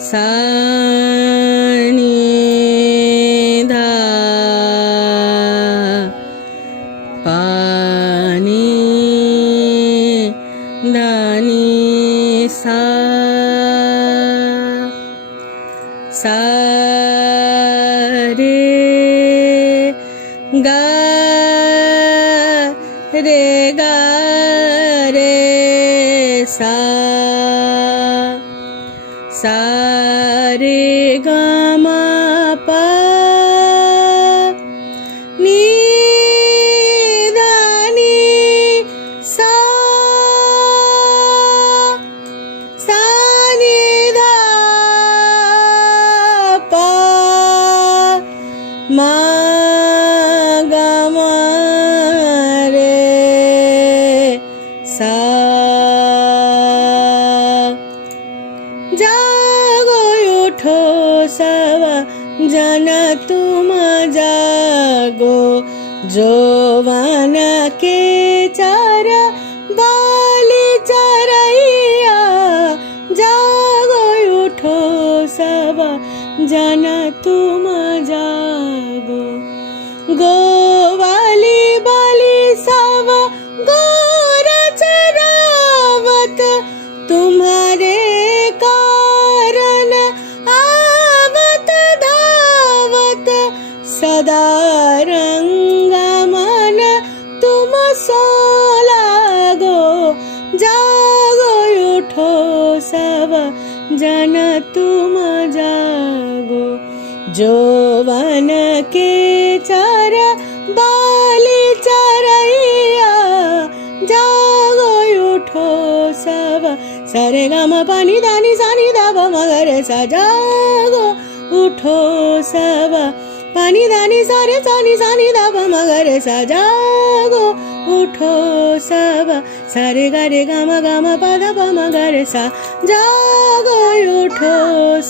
सा नि धा पा नि धा नि सा सा रे गा रे गा रे सा सा रे गा मा पा नि धा नि सा सा नि धा पा मा गा मा रे सा जागो उठो सब जन तुम जागो जोवन के चारा बाली चरैया जागो उठो सब जन तुम जागो गोवाली बाली सब गोर चरावत तुम्हारे कारण आवत धावत सदा रंग मन तुम सो लागो जागो उठो सब जन तुम जागो जोवन के चारा बाली चरैया जागो उठो सब सरे गम पानी दानी सानी दाब मगर सा जागो उठो सब पानी दानी सारे सानी सानी दाब मगर सा जागो उठो सब सारे गारे गम गम पद प मगर सा जागो उठो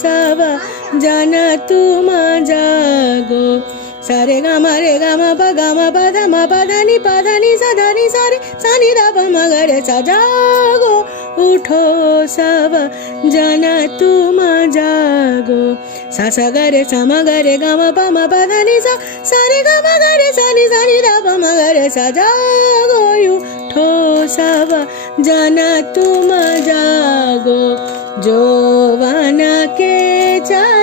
सब जन तुम जागो सारे गम रे गम प ध म प ध नि सा ध नि सा रे सा नि ध प मगर सा जागो उठो सब जन तुम जागो सा सा ग रे सा म ग रे ग म प म प ध नि सा सा रे ग म ग रे सा नि ध प म ग रे सा जागो उठो सब जन तुम जागो जोवन के चा